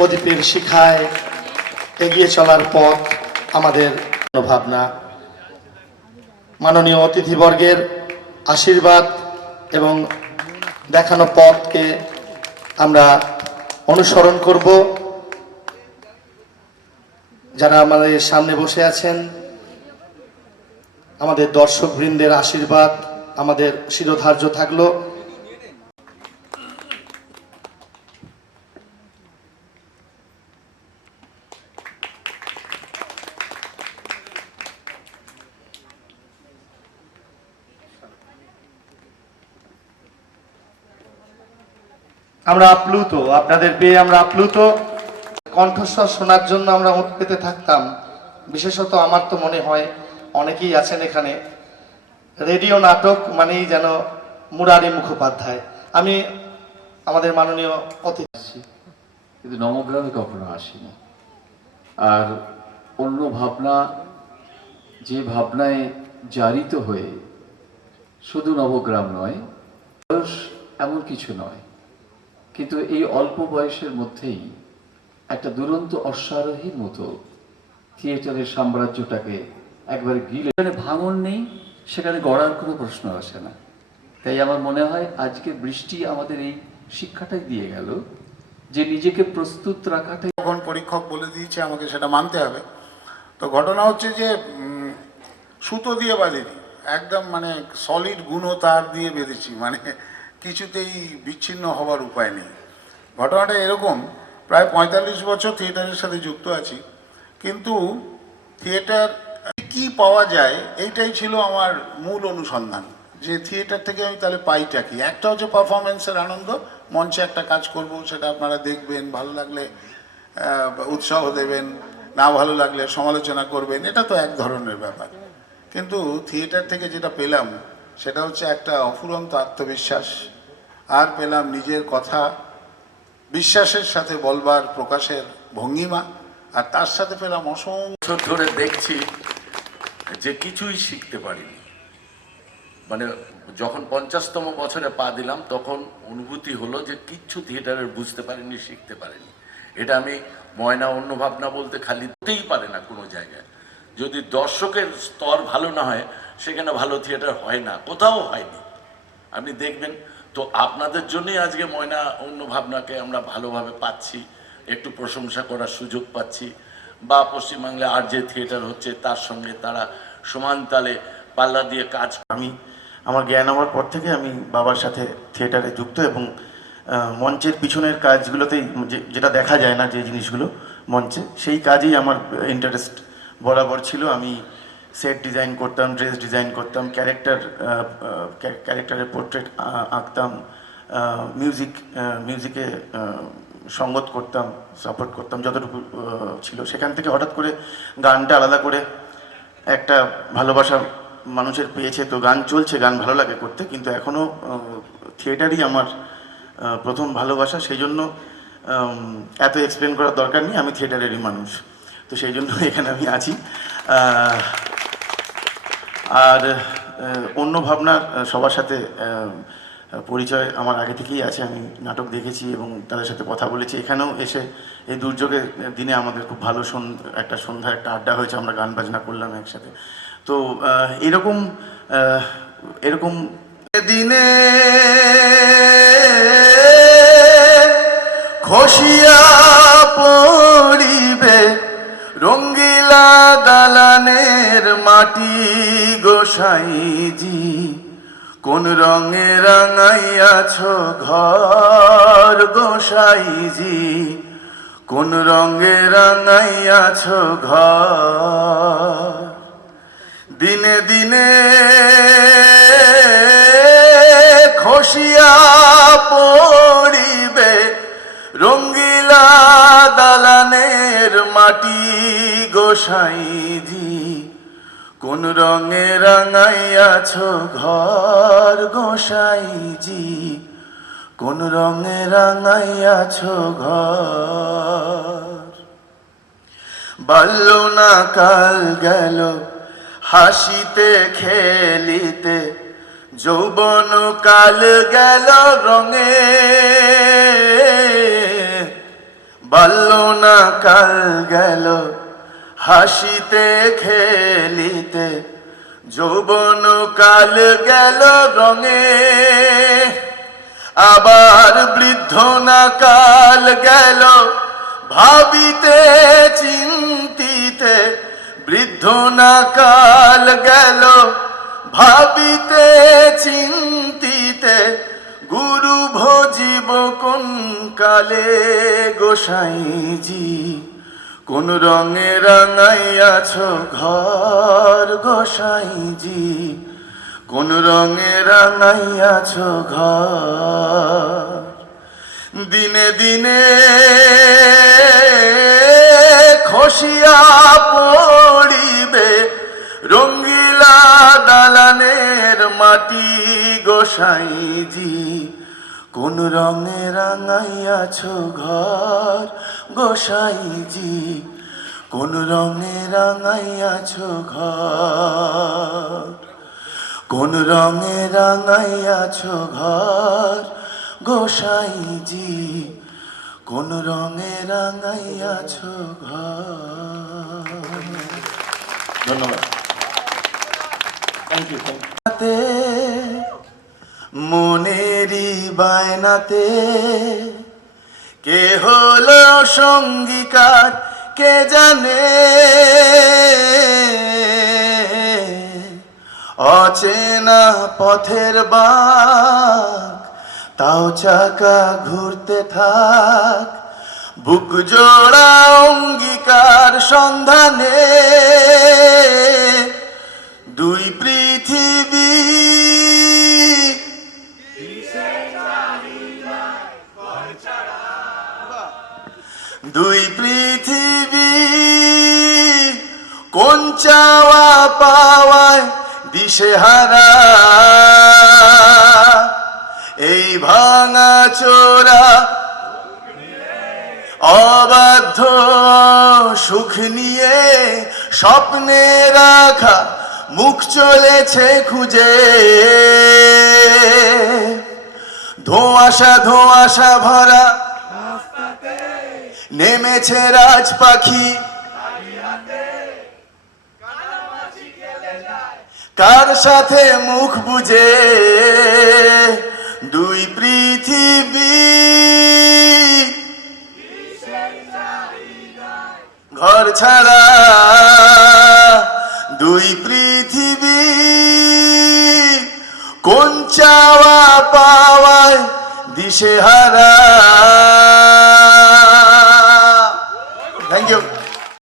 প্রদীপের শিখায় এগিয়ে চলার পথ আমাদের ভাবনা। মাননীয় অতিথিবর্গের আশীর্বাদ এবং দেখানো পথকে আমরা অনুসরণ করব। যারা আমাদের সামনে বসে আছেন, আমাদের দর্শকবৃন্দের আশীর্বাদ আমাদের শিরোধার্য থাকলো। আমরা আপ্লুত, আপনাদের পেয়ে আমরা আপ্লুত। কণ্ঠস্বর শোনার জন্য আমরা ওঁত পেতে থাকতাম। বিশেষত আমার তো মনে হয় অনেকেই আছেন এখানে, রেডিও নাটক মানেই যেন মুরারি মুখোপাধ্যায়। আমি আমাদের মাননীয় অতিথি, কিন্তু নবগ্রামে কখনো আসিনি। আর অন্য ভাবনা, যে ভাবনায় জারিত হয়ে শুধু নবগ্রাম নয়, বয়স এমন কিছু নয়, কিন্তু এই অল্প বয়সের মধ্যেই একটা দুরন্ত অশ্বারোহীর মতো থিয়েটারের সাম্রাজ্যটাকে একবারে গিলে, যেখানে ভাঙন নেই সেখানে গড়ার কোনো প্রশ্ন আসে না। তাই আমার মনে হয় আজকে বৃষ্টি আমাদের এই শিক্ষাটাই দিয়ে গেল যে নিজেকে প্রস্তুত রাখাটাই। তখন পরীক্ষক বলে দিয়েছে আমাকে, সেটা মানতে হবে। তো ঘটনা হচ্ছে যে সুতো দিয়ে বাঁধিনি, একদম মানে সলিড গুঁড়ো তার দিয়ে বেঁধেছি, মানে কিছুতেই বিচ্ছিন্ন হওয়ার উপায় নেই। ঘটনাটা এরকম, প্রায় ৪৫ বছর থিয়েটারের সাথে যুক্ত আছি, কিন্তু থিয়েটার কি পাওয়া যায় এইটাই ছিল আমার মূল অনুসন্ধান, যে থিয়েটার থেকে আমি তাহলে পাইটা কি। একটা হচ্ছে পারফরমেন্সের আনন্দ, মঞ্চে একটা কাজ করব, সেটা আপনারা দেখবেন, ভালো লাগলে উৎসাহ দেবেন, না ভালো লাগলে সমালোচনা করবেন, এটা তো এক ধরনের ব্যাপার। কিন্তু থিয়েটার থেকে যেটা পেলাম সেটা হচ্ছে একটা অফুরন্ত আত্মবিশ্বাস, আর পেলাম নিজের কথা বিশ্বাসের সাথে বলবার প্রকাশের ভঙ্গিমা, আর তার সাথে পেলাম অসংখ্য ধরে দেখছি যে কিছুই শিখতে পারিনি। মানে যখন ৫০তম বছরে পা দিলাম তখন অনুভূতি হলো যে কিচ্ছু থিয়েটারের বুঝতে পারিনি, শিখতে পারিনি। এটা আমি ময়না অন্য ভাবনা বলতে খালি হতেই পারে না কোনো জায়গায়। যদি দর্শকের স্তর ভালো না হয় সেখানে ভালো থিয়েটার হয় না, কোথাও হয়নি। আপনি দেখবেন তো, আপনাদের জন্যই আজকে ময়না অন্য ভাবনাকে আমরা ভালোভাবে পাচ্ছি, একটু প্রশংসা করার সুযোগ পাচ্ছি, বা পশ্চিমবাংলায় আর যে থিয়েটার হচ্ছে তার সঙ্গে তারা সমান তালে পাল্লা দিয়ে কাজ। আমার জ্ঞান হওয়ার পর থেকে আমি বাবার সাথে থিয়েটারে যুক্ত, এবং মঞ্চের পিছনের কাজগুলোতেই যেটা দেখা যায় না, যে জিনিসগুলো মঞ্চে, সেই কাজেই আমার ইন্টারেস্ট বরাবর ছিল। আমি সেট ডিজাইন করতাম, ড্রেস ডিজাইন করতাম, ক্যারেক্টারের পোর্ট্রেট আঁকতাম, মিউজিকে সঙ্গত করতাম, সাপোর্ট করতাম যতটুকু ছিল। সেখান থেকে হঠাৎ করে গানটা আলাদা করে একটা ভালোবাসা মানুষের পেয়েছে, তো গান চলছে, গান ভালো লাগে করতে, কিন্তু এখনও থিয়েটারই আমার প্রথম ভালোবাসা। সেই জন্য এত এক্সপ্লেন করার দরকার নেই, আমি থিয়েটারেরই মানুষ, তো সেই জন্য এখানে আমি আছি। আর অন্য ভাবনার সবার সাথে পরিচয় আমার আগে থেকেই আছে, আমি নাটক দেখেছি এবং তাদের সাথে কথা বলেছি। এখানেও এসে এই দুর্যোগের দিনে আমাদের খুব ভালো একটা সন্ধ্যা, একটা আড্ডা হয়েছে, আমরা গান বাজনা করলাম একসাথে। তো এরকম দিনে খসিয়া পড়িবে রঙ্গিলা দালানের মাটি, গোসাইজি কোন রঙে রাঙাইয়াছ ঘর, গোসাইজি কোন রঙে রাঙাইয়াছ ঘর। দিনে দিনে খসিয়া পড়িবে রঙ্গিলা দালানের মাটি, গোসাইজি কোন রঙে রাঙাইয়াছ ঘর, গোসাইজি কোন রঙে রাঙাইয়াছ ঘর। বাল্য না কাল গেল হাসিতে খেলিতে, যৌবন কাল গেল রঙে, বাল্য না কাল গেল হাসিতে খেলিতে, যৌবন কাল গেল রঙে, আবার বৃদ্ধ না কাল গেল ভাবিতে চিন্তিতে, বৃদ্ধ না কাল গেল ভাবিতে চিন্তিতে, গুরু ভজিব কোন কালে গোসাইজি, কোন রঙে রাঙাইয়াছ ঘর গোসাইজি, কোন রঙে রাঙাইয়াছ ঘর। দিনে দিনে খসিয়া পড়িবে রঙ্গিলা দালানের মাটি গোসাইজি, কোন রঙে রাঙাইয়াছ ঘর গোসাইজি, কোন রঙে রাঙাইয়াছ ঘর, কোন রঙে রাঙাইয়াছ ঘর গোসাইজি, কোন রঙে রাঙাইয়াছ ঘর। ধন্যবাদ। Thank you. মনেরই বায়নাতে কে হলো সঙ্গীকার কে জানে, অচেনা পথের বাঁক তাও চাকা ঘুরতে থাক, বুক জোড়া অঙ্গীকার সন্ধানে, দুই পৃথিবী দুই পৃথিবী, কোন চাওয়া পাওয়ায় দিশেহারা, এই ভাঙা চোরা অবাধ্য সুখ নিয়ে স্বপ্নে রাখা মুখ চলেছে খুঁজে, ধোঁয়াশা ধোঁয়াশা ভরা নেমেছে রাজ পাখি, কার সাথে মুখ বুঝে, দুই পৃথিবী ঘর ছাড়া, দুই পৃথিবী কোন চাওয়া পাওয়ায় দিশেহারা। Thank you.